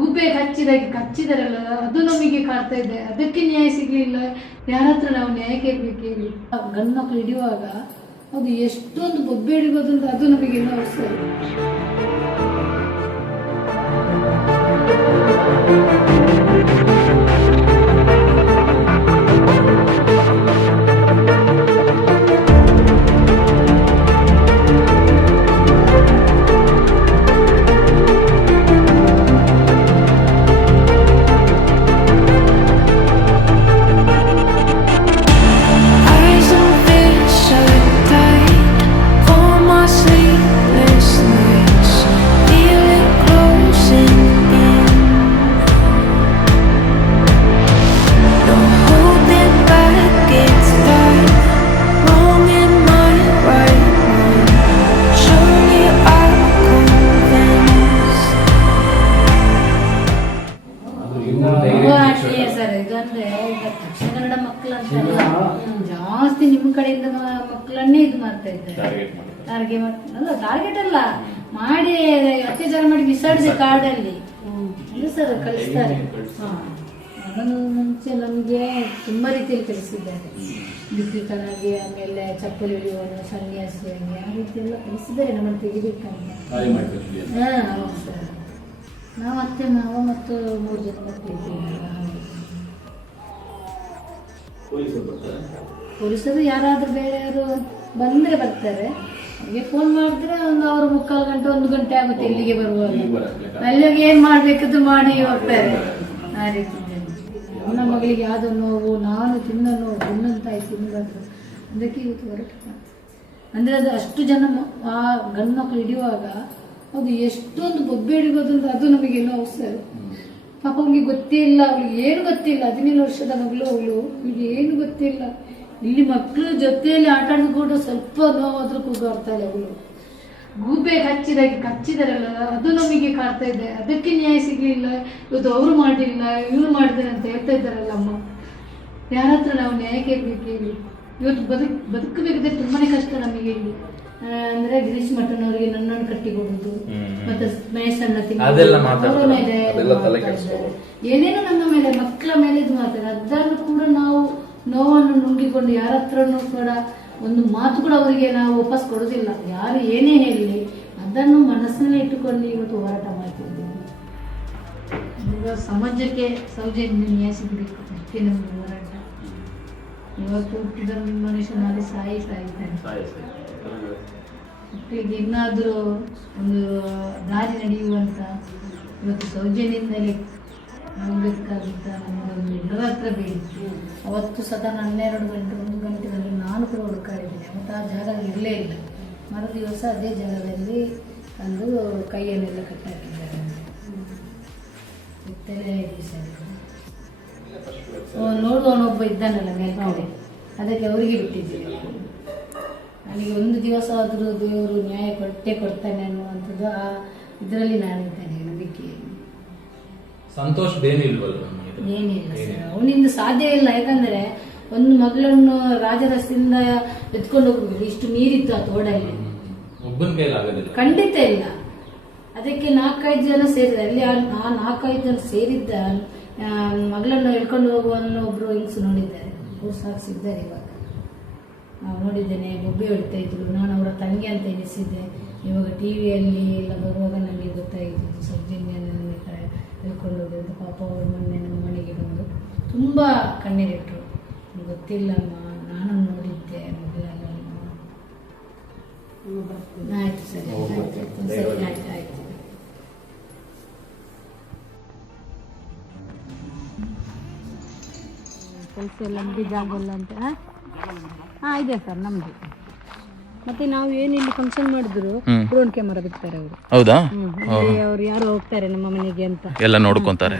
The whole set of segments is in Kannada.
ಗೂಬೆಗೆ ಕಚ್ಚಿದಾರಲ್ಲ ಅದು ನಮಗೆ ಕಾಡ್ತಾ ಇದೆ. ಅದಕ್ಕೆ ನ್ಯಾಯ ಸಿಗ್ಲಿಲ್ಲ. ಯಾರ ಹತ್ರ ನಾವು ನ್ಯಾಯ ಕೇಳಬೇಕು ಹೇಳಿ? ಗಂಡು ಮಕ್ಕಳು ಹಿಡಿಯುವಾಗ ಅದು ಎಷ್ಟೊಂದು ಬೊಬ್ಬೆ ಹಿಡಿಬೋದು ಅಂತ ಅದು ನಮಗೆ ಇನ್ನೂ ಅವಶ್ಯ. ದಕ್ಷಿಣ ಕನ್ನಡ ಮಕ್ಕಳು ಅಂತಲ್ಲ, ಜಾಸ್ತಿ ನಿಮ್ಮ ಕಡೆಯಿಂದ ಮಕ್ಕಳನ್ನೇ ಇದು ಮಾಡ್ತಾ ಇದ್ದಾರೆ. ಟಾರ್ಗೆಟ್ ಅಲ್ಲ ಮಾಡಿ ಅತ್ಯಾಚಾರ ಮಾಡಿ ಬಿಸಾಡಿದೆ ಕಾಡಲ್ಲಿ ಸರ್ ಕಳಿಸ್ತಾರೆ. ಅದನ್ನು ಮುಂಚೆ ನಮಗೆ ತುಂಬಾ ರೀತಿಯಲ್ಲಿ ಕಲಿಸಿದ್ದಾರೆ. ಬಿಸಿಕನಾಗಿ, ಆಮೇಲೆ ಚಪ್ಪಲಿ ಹಿಡಿಯೋನು, ಸನ್ಯಾಸಿಯಾಗಿ ಆ ರೀತಿ ಎಲ್ಲ ಕಲಿಸಿದ್ದಾರೆ ನಮ್ಮನ್ನು ತೆಗಿಬೇಕಂತ. ಹೌದು ಸರ್. ನಾವು ಅತ್ತೆ ಮಾವ ಮತ್ತು 3 ಜನ ಮಕ್ಕಳಿದ್ದೀವಿ. ಪೊಲೀಸರು ಯಾರಾದ್ರೂ ಬೇರೆಯವರು ಬಂದ್ರೆ ಬರ್ತಾರೆ. ಅವ್ರಿಗೆ ಫೋನ್ ಮಾಡಿದ್ರೆ ಅವರು 3/4 ಗಂಟೆ 1 ಗಂಟೆ ಆಗುತ್ತೆ ಇಲ್ಲಿಗೆ ಬರುವಾಗ. ಅಲ್ಲಿಗೆ ಏನ್ ಮಾಡ್ಬೇಕದು ಮಾಡಿ ಹೋಗ್ತಾರೆ. ಆ ರೀತಿ ನನ್ನ ಮಗಳಿಗೆ ಯಾವ್ದೋ ನೋವು, ನಾನು ತಿನ್ನಂತಾಯ್ತು ತಿನ್ನಬಾರ್ದು, ಅದಕ್ಕೆ ಇವತ್ತು ಹೊರಟು ಅಂದ್ರೆ ಅದು ಅಷ್ಟು ಜನ ಆ ಗಂಡು ಮಕ್ಕಳು ಹಿಡಿಯುವಾಗ ಅದು ಎಷ್ಟೊಂದು ಬೊಬ್ಬೆ ಹಿಡಿಬೋದು ಅಂತ ಅದು ನಮಗೇನೋ ಅವಶ್ಯ. ಪಾಪ ಅವ್ನಿಗೆ ಗೊತ್ತೇ ಇಲ್ಲ, ಅವಳಿಗೆ ಏನು ಗೊತ್ತಿಲ್ಲ. 17 ವರ್ಷದ ಮಗಳು ಅವಳು, ಅವಳಿಗೆ ಏನು ಗೊತ್ತಿಲ್ಲ. ಇಲ್ಲಿ ಮಕ್ಕಳು ಜೊತೆಯಲ್ಲಿ ಆಟ ಆಡಿದ್ರು ಕೂಡ ಸ್ವಲ್ಪ ನೋವಾದ್ರೂ ಕೂಗಾಡ್ತಾಳೆ ಅವಳು. ಗೂಬೆ ಕಚ್ಚಿದಾರಲ್ಲ ಅದು ನಮಗೆ ಕಾಡ್ತಾ ಇದೆ. ಅದಕ್ಕೆ ನ್ಯಾಯ ಸಿಗ್ಲಿಲ್ಲ. ಇವತ್ತು ಅವರು ಮಾಡಿಲ್ಲ, ಇವ್ರು ಮಾಡಿದಾರೆ ಅಂತ ಹೇಳ್ತಾ ಇದ್ದಾರಲ್ಲ ಅಮ್ಮ. ಯಾರ ಹತ್ರ ನಾವು ನ್ಯಾಯ ಕೇಳಬೇಕು ಹೇಳಿ? ಇವತ್ತು ಬದುಕಬೇಕಿದ್ರೆ ತುಂಬಾನೇ ಕಷ್ಟ ನಮಗೆ ಇಲ್ಲಿ. ಅಂದ್ರೆ ಗಿರೀಶ್ ಮಠನವರಿಗೆ ನನ್ನನ್ನು ಕಟ್ಟಿಕೊಡುದು, ಮತ್ತೆ ಮಹೇಶಣ್ಣ ಅವರ ಮೇಲೆ ಏನೇನೋ ನಮ್ಮ ಮೇಲೆ, ಮಕ್ಕಳ ಮೇಲೆ ಇದು ಮಾಡ್ತಾರೆ. ಅದನ್ನು ಕೂಡ ನಾವು ನೋವನ್ನು ನುಂಗಿಕೊಂಡು ಯಾರ ಹತ್ರನೂ ಕೂಡ ಒಂದು ಮಾತು ಕೂಡ ಅವರಿಗೆ ನಾವು ವಾಪಸ್ ಕೊಡೋದಿಲ್ಲ. ಯಾರು ಏನೇ ಹೇಳಲಿ ಅದನ್ನು ಮನಸ್ಸಿನಲ್ಲಿ ಇಟ್ಟುಕೊಂಡು ಇವತ್ತು ಹೋರಾಟ ಮಾಡ್ತಿದ್ದೀವಿ. ಈಗ ಸಮಾಜಕ್ಕೆ ಸೌಜನ್ಯ ನ್ಯಾಯ ಸಿಗಬೇಕು ಅಷ್ಟೇ ನಮ್ಮ ಹೋರಾಟ. ಇವತ್ತು ಹುಟ್ಟಿದ ಮನುಷ್ಯನಲ್ಲಿ ಸಾಯ್ತಾನೆ. ಮಕ್ಕಳಿಗೆ ಇನ್ನಾದರೂ ಒಂದು ದಾರಿ ನಡೆಯುವಂತ ಇವತ್ತು ಸೌಜನ್ಯದಿಂದಲೇ ಆಗಬೇಕಾದಂತ ನಮಗೊಂದು ಎಲ್ಲರ ಹತ್ರ ಬೇಕಿತ್ತು. ಅವತ್ತು ಸದಾ 12 ಗಂಟೆ 1 ಗಂಟೆನಲ್ಲಿ ನಾನು ಕೂಡ ಹುಡುಕಾಡಿದ್ದೀನಿ. ಮತ್ತು ಆ ಜಾಗ ಇರಲೇ ಇಲ್ಲ. ಮರುದಿವಸ ಅದೇ ಜಾಗದಲ್ಲಿ ಒಂದು ಕೈಯನ್ನೆಲ್ಲ ಕಟ್ಟಾಕಿದ್ದಾರೆ. ನೋಡುವವನೊಬ್ಬ ಇದ್ದಾನಲ್ಲ ಮೇಲ್ಗಡೆ, ಅದಕ್ಕೆ ಅವರಿಗೆ ಬಿಟ್ಟಿದ್ದೀವಿ. ನನಗೆ ಒಂದು ದಿವಸ ಆದರೂ ದೇವರು ನ್ಯಾಯ ಕೊಡ್ತಾನೆ ಅನ್ನುವಂಥದ್ದು ಆ ಇದರಲ್ಲಿ ನಾನಿದ್ದೇನೆ, ನಂಬಿಕೆ. ಸಂತೋಷ ಏನಿಲ್ಲ ಸರ್, ಅವನಿಂದ ಸಾಧ್ಯ ಇಲ್ಲ. ಯಾಕಂದ್ರೆ ಒಂದು ಮಗಳನ್ನು ರಾಜರಸ್ತೆಯಿಂದ ಎತ್ಕೊಂಡು ಹೋಗ್ಬೇಕು. ಇಷ್ಟು ನೀರಿತ್ತು ಆ ತೋಡಲ್ಲಿ, ಖಂಡಿತ ಇಲ್ಲ. ಅದಕ್ಕೆ 4-5 ಜನ ಸೇರಿದ ಅಲ್ಲಿ. ಆ 4-5 ಜನ ಸೇರಿದ್ದ ಮಗಳನ್ನು ಎಳ್ಕೊಂಡು ಹೋಗುವನ್ನು ಒಬ್ರು ಹೆಂಗಸು ನೋಡಿದ್ದಾರೆ. ಅವ್ರು ಸಾಗಿಸಿದ್ದಾರೆ. ಇವಾಗ ನಾವು ನೋಡಿದ್ದೇನೆ, ಬೊಬ್ಬೆ ಹೊಡಿತಾ ಇದ್ರು. ನಾನು ಅವರ ತಂಗಿ ಅಂತ ಎನಿಸಿದ್ದೆ. ಇವಾಗ ಟಿವಿಯಲ್ಲಿ ಎಲ್ಲ ಬರುವಾಗ ನನಗೆ ಗೊತ್ತಾಯಿತು ಸೌಜನ್ಯ ಹೇಳ್ಕೊಂಡು ಹೋಗಿದ್ದು. ಪಾಪ ಅವರು ಮೊನ್ನೆ ನಮ್ಮ ಮನೆಗೆ ಬಂದು ತುಂಬ ಕಣ್ಣೀರಿಟ್ಟರು. ಗೊತ್ತಿಲ್ಲಮ್ಮ, ನಾನು ನೋಡಿದ್ದೆ ಮಗಳನ್ನ. ಆಯ್ತು ಸರಿ, ಆಯ್ತು. ಕೆಲಸ ಎಲ್ಲ ನಮಗೆ ಜಾಗ ಇಲ್ಲ ಅಂತ. ಇದೆ ಸರ್ ನಮ್ದು. ಮತ್ತೆ ನಾವು ಏನಿಲ್ಲಿ ಫಂಕ್ಷನ್ ಮಾಡಿದ್ರು ಡ್ರೋನ್ ಕ್ಯಾಮರಾ ಬಿಡ್ತಾರೆ ಅವರು. ಹೌದಾ? ಅವ್ರು ಯಾರು ಹೋಗ್ತಾರೆ ನಮ್ಮ ಮನೆಗೆ ಅಂತ ಎಲ್ಲ ನೋಡ್ಕೊಂತಾರೆ.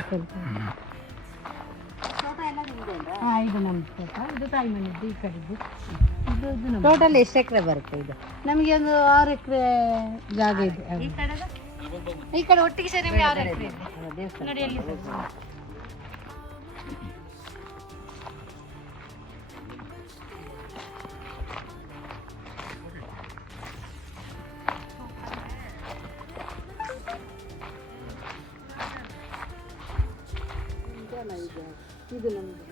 ಇದು ನಮ್ದು ತೋಟ, ಇದು ತಾಯಿ ಮನೆದ್ದು ಈ ಕಡೆದು. ಇದು ಟೋಟಲ್ ಎಷ್ಟು ಎಕರೆ ಬರುತ್ತೆ ಇದು? ನಮಗೆ ಒಂದು 6 ಎಕರೆ ಜಾಗ ಇದೆ. ಈ ಕಡೆ ಒಟ್ಟಿಗೆ ಸೇರಿ 6 ಎಕರೆ ಇದೆ. ನಡೆಯಲ್ಲಿ ನಾವೀಗ ಇದು ನಮ್ಮದು.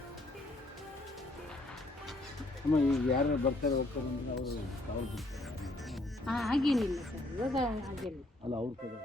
ಅಮ್ಮ ಈಗ ಯಾರು ಬರ್ತಾರೆ ಹೋಗ್ತಾರೆ ಅಂದರೆ ಅವರು ಕಾವಲು ಬಿಡ್ತಾರೆ ಹಾಗೇನಿಲ್ಲ ಸರ್, ಇವಾಗ ಹಾಗೇನಿಲ್ಲ. ಅಲ್ಲ ಅವ್ರ ಕಡೆ